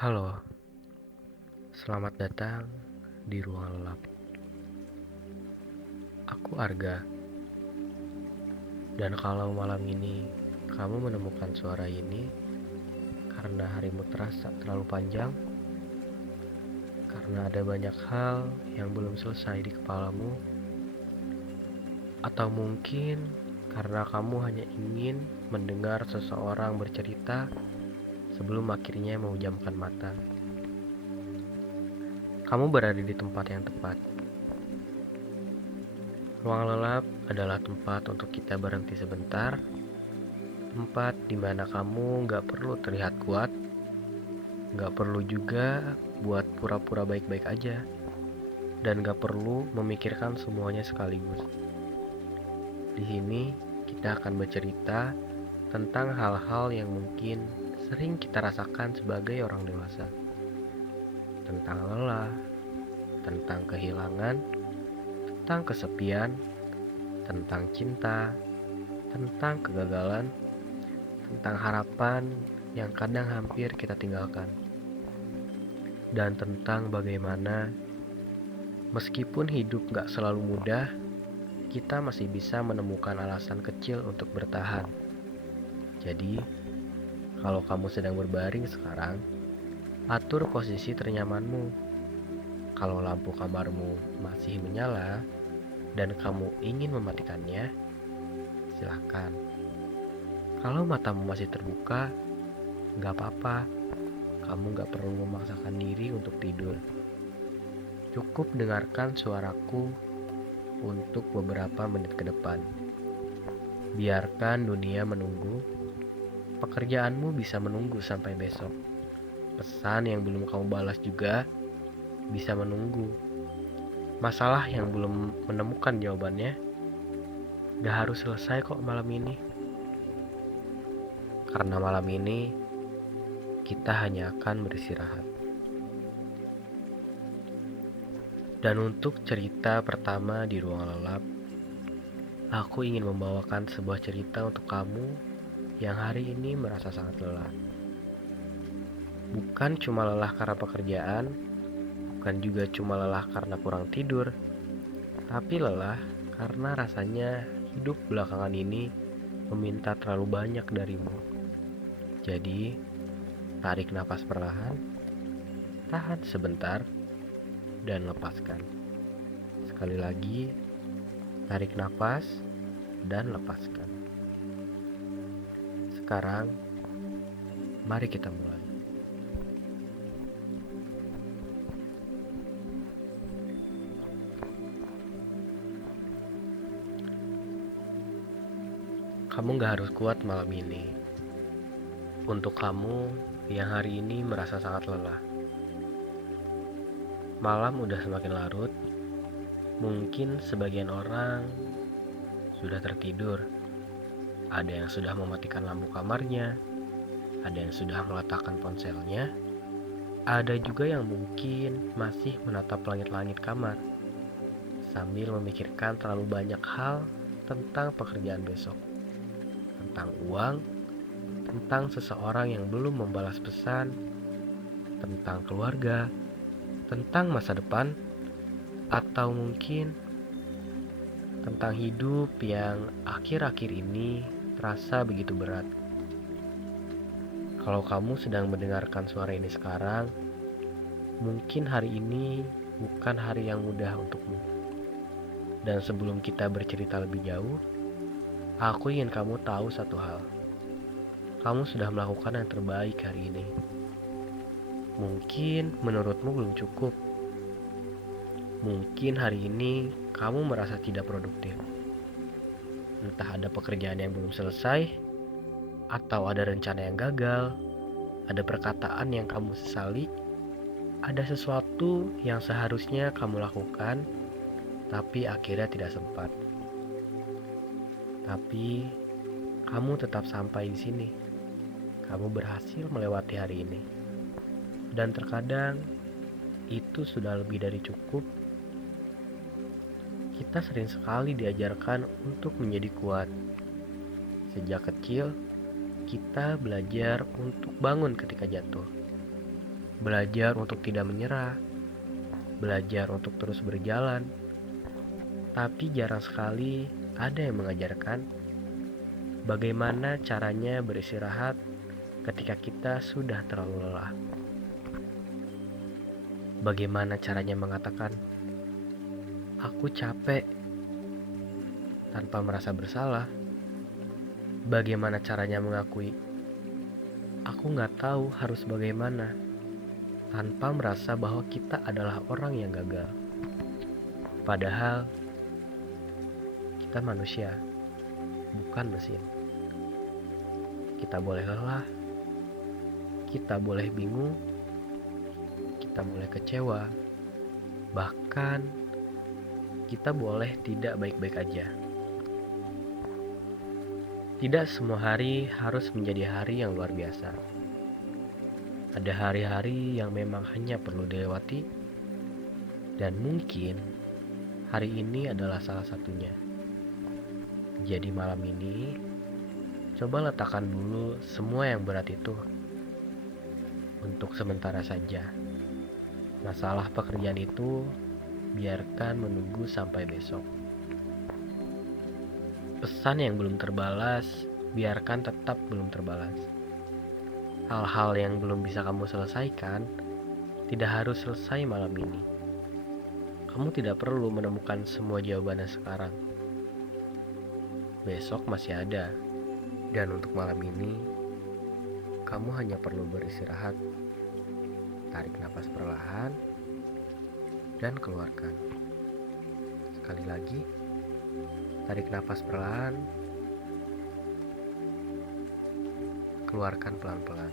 Halo, selamat datang di ruang lelap. Aku Arga, dan kalau malam ini kamu menemukan suara ini karena harimu terasa terlalu panjang, karena ada banyak hal yang belum selesai di kepalamu, atau mungkin karena kamu hanya ingin mendengar seseorang bercerita sebelum akhirnya memejamkan mata. Kamu berada di tempat yang tepat. Ruang lelap adalah tempat untuk kita berhenti sebentar, tempat di mana kamu gak perlu terlihat kuat, gak perlu juga buat pura-pura baik-baik aja, dan gak perlu memikirkan semuanya sekaligus. Di sini kita akan bercerita tentang hal-hal yang mungkin sering kita rasakan sebagai orang dewasa. Tentang lelah, tentang kehilangan, tentang kesepian, tentang cinta, tentang kegagalan, tentang harapan yang kadang hampir kita tinggalkan, dan tentang bagaimana meskipun hidup gak selalu mudah, kita masih bisa menemukan alasan kecil untuk bertahan. Jadi, kalau kamu sedang berbaring sekarang, atur posisi ternyamanmu. Kalau lampu kamarmu masih menyala dan kamu ingin mematikannya, silakan. Kalau matamu masih terbuka, gak apa-apa. Kamu gak perlu memaksakan diri untuk tidur. Cukup dengarkan suaraku untuk beberapa menit ke depan. Biarkan dunia menunggu. Pekerjaanmu bisa menunggu sampai besok. Pesan yang belum kamu balas juga bisa menunggu. Masalah yang belum menemukan jawabannya gak harus selesai kok malam ini. Karena malam ini kita hanya akan beristirahat. Dan untuk cerita pertama di ruang lelap, aku ingin membawakan sebuah cerita untuk kamu yang hari ini merasa sangat lelah. Bukan cuma lelah karena pekerjaan, bukan juga cuma lelah karena kurang tidur, tapi lelah karena rasanya hidup belakangan ini meminta terlalu banyak darimu. Jadi, tarik napas perlahan, tahan sebentar, dan lepaskan. Sekali lagi, tarik napas dan lepaskan. Sekarang, mari kita mulai. Kamu gak harus kuat malam ini. Untuk kamu yang hari ini merasa sangat lelah. Malam udah semakin larut. Mungkin sebagian orang sudah tertidur. Ada yang sudah mematikan lampu kamarnya. Ada yang sudah meletakkan ponselnya. Ada juga yang mungkin masih menatap langit-langit kamar sambil memikirkan terlalu banyak hal tentang pekerjaan besok, tentang uang, tentang seseorang yang belum membalas pesan, tentang keluarga, tentang masa depan, atau mungkin tentang hidup yang akhir-akhir ini terasa begitu berat. Kalau kamu sedang mendengarkan suara ini sekarang, mungkin hari ini bukan hari yang mudah untukmu. Dan sebelum kita bercerita lebih jauh, aku ingin kamu tahu satu hal. Kamu sudah melakukan yang terbaik hari ini. Mungkin menurutmu belum cukup. Mungkin hari ini kamu merasa tidak produktif. Entah ada pekerjaan yang belum selesai, atau ada rencana yang gagal, ada perkataan yang kamu sesali, ada sesuatu yang seharusnya kamu lakukan, tapi akhirnya tidak sempat. Tapi kamu tetap sampai di sini. Kamu berhasil melewati hari ini. Dan terkadang itu sudah lebih dari cukup. Kita sering sekali diajarkan untuk menjadi kuat. Sejak kecil, kita belajar untuk bangun ketika jatuh. belajar untuk tidak menyerah, belajar untuk terus berjalan. Tapi jarang sekali ada yang mengajarkan bagaimana caranya beristirahat ketika kita sudah terlalu lelah. Bagaimana caranya mengatakan, "Aku capek," tanpa merasa bersalah. Bagaimana caranya mengakui, "Aku gak tahu harus bagaimana," tanpa merasa bahwa kita adalah orang yang gagal. Padahal kita manusia, bukan mesin. Kita boleh lelah, kita boleh bingung, kita boleh kecewa, bahkan kita boleh tidak baik-baik aja. Tidak semua hari harus menjadi hari yang luar biasa. Ada hari-hari yang memang hanya perlu dilewati, dan mungkin hari ini adalah salah satunya. Jadi malam ini, coba letakkan dulu semua yang berat itu. Untuk sementara saja. Masalah pekerjaan itu biarkan menunggu sampai besok. Pesan yang belum terbalas, biarkan tetap belum terbalas. Hal-hal yang belum bisa kamu selesaikan, tidak harus selesai malam ini. Kamu tidak perlu menemukan semua jawabannya sekarang. Besok masih ada. Dan untuk malam ini, kamu hanya perlu beristirahat. Tarik napas perlahan dan keluarkan. Sekali lagi, tarik napas perlahan, keluarkan pelan-pelan.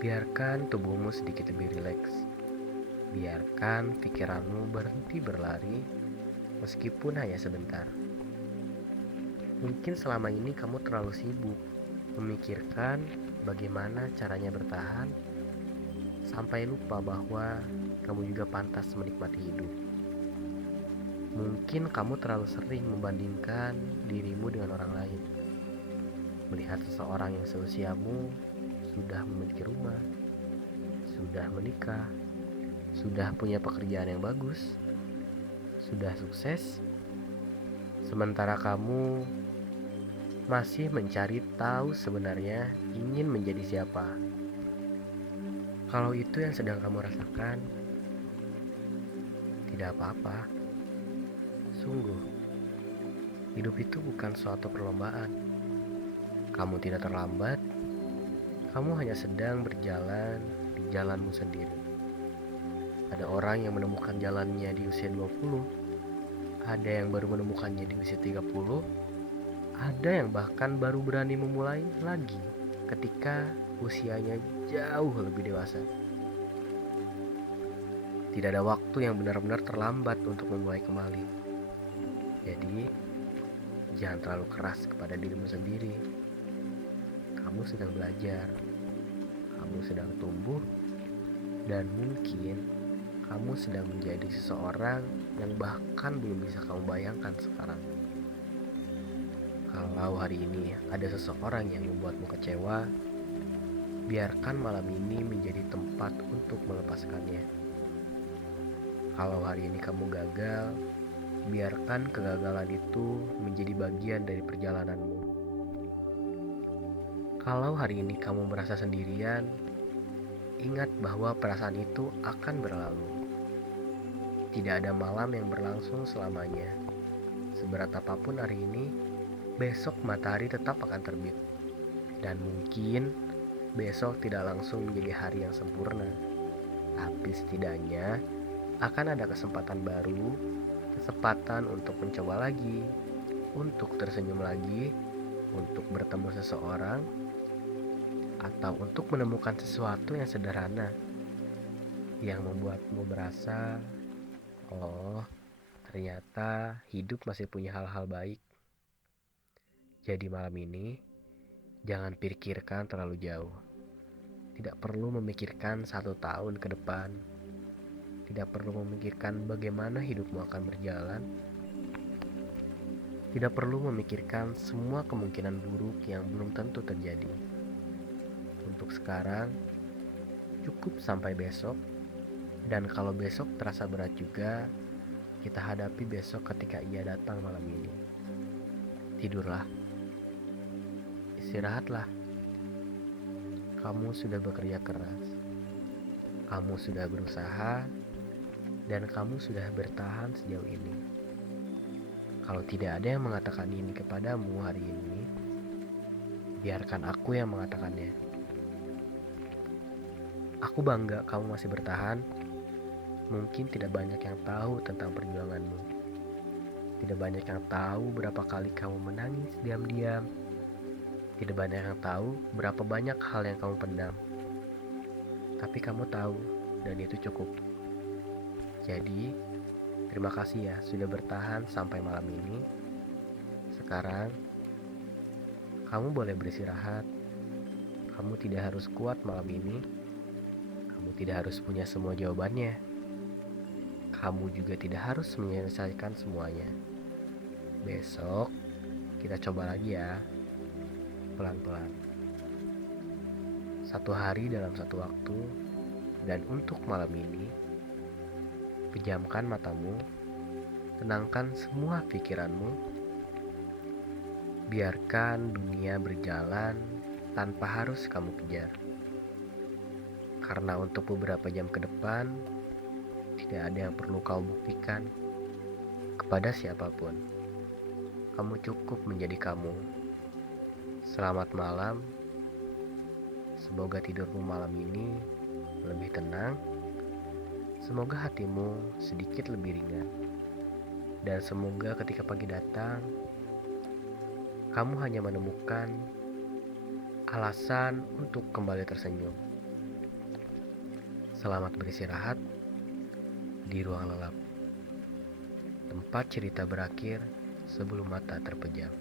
Biarkan tubuhmu sedikit lebih rileks. Biarkan pikiranmu berhenti berlari meskipun hanya sebentar. Mungkin selama ini kamu terlalu sibuk memikirkan bagaimana caranya bertahan sampai lupa bahwa kamu juga pantas menikmati hidup. Mungkin kamu terlalu sering membandingkan dirimu dengan orang lain. Melihat seseorang yang seusiamu sudah memiliki rumah, sudah menikah, sudah punya pekerjaan yang bagus, sudah sukses, sementara kamu masih mencari tahu sebenarnya ingin menjadi siapa. Kalau itu yang sedang kamu rasakan, tidak apa-apa. Sungguh, hidup itu bukan suatu perlombaan. Kamu tidak terlambat, kamu hanya sedang berjalan di jalanmu sendiri. Ada orang yang menemukan jalannya di usia 20, ada yang baru menemukannya di usia 30, ada yang bahkan baru berani memulai lagi ketika usianya jauh lebih dewasa. Tidak ada waktu yang benar-benar terlambat untuk memulai kembali. Jadi, jangan terlalu keras kepada dirimu sendiri. Kamu sedang belajar, kamu sedang tumbuh, dan mungkin kamu sedang menjadi seseorang yang bahkan belum bisa kamu bayangkan sekarang. Kalau hari ini ada seseorang yang membuatmu kecewa, biarkan malam ini menjadi tempat untuk melepaskannya. Kalau hari ini kamu gagal, biarkan kegagalan itu menjadi bagian dari perjalananmu. Kalau hari ini kamu merasa sendirian, ingat bahwa perasaan itu akan berlalu. Tidak ada malam yang berlangsung selamanya. Seberat apapun hari ini, besok matahari tetap akan terbit. Dan mungkin besok tidak langsung menjadi hari yang sempurna. Tapi setidaknya akan ada kesempatan baru, kesempatan untuk mencoba lagi, untuk tersenyum lagi, untuk bertemu seseorang, atau untuk menemukan sesuatu yang sederhana yang membuatmu merasa, oh, ternyata hidup masih punya hal-hal baik. Jadi malam ini, jangan pikirkan terlalu jauh. Tidak perlu memikirkan 1 tahun ke depan. Tidak perlu memikirkan bagaimana hidupmu akan berjalan. Tidak perlu memikirkan semua kemungkinan buruk yang belum tentu terjadi. Untuk sekarang, Cukup sampai besok, dan kalau besok terasa berat juga, kita hadapi besok ketika ia datang malam ini. Tidurlah, istirahatlah. Kamu sudah bekerja keras, kamu sudah berusaha, dan kamu sudah bertahan sejauh ini. Kalau tidak ada yang mengatakan ini kepadamu hari ini, biarkan aku yang mengatakannya. Aku bangga kamu masih bertahan. Mungkin tidak banyak yang tahu tentang perjuanganmu. Tidak banyak yang tahu berapa kali kamu menangis diam-diam. Tidak banyak yang tahu berapa banyak hal yang kamu pendam. Tapi kamu tahu, dan itu cukup. Jadi, terima kasih ya sudah bertahan sampai malam ini. Sekarang, kamu boleh beristirahat. Kamu tidak harus kuat malam ini. Kamu tidak harus punya semua jawabannya. Kamu juga tidak harus menyelesaikan semuanya. Besok, kita coba lagi ya. Pelan-pelan. Satu hari dalam satu waktu. Dan untuk malam ini, pejamkan matamu. Tenangkan semua pikiranmu. Biarkan dunia berjalan tanpa harus kamu kejar. Karena untuk beberapa jam ke depan, tidak ada yang perlu kau buktikan kepada siapapun. Kamu cukup menjadi kamu. Selamat malam. Semoga tidurmu malam ini lebih tenang. Semoga hatimu sedikit lebih ringan. Dan semoga ketika pagi datang, kamu hanya menemukan alasan untuk kembali tersenyum. Selamat beristirahat di ruang lelap, tempat cerita berakhir sebelum mata terpejam.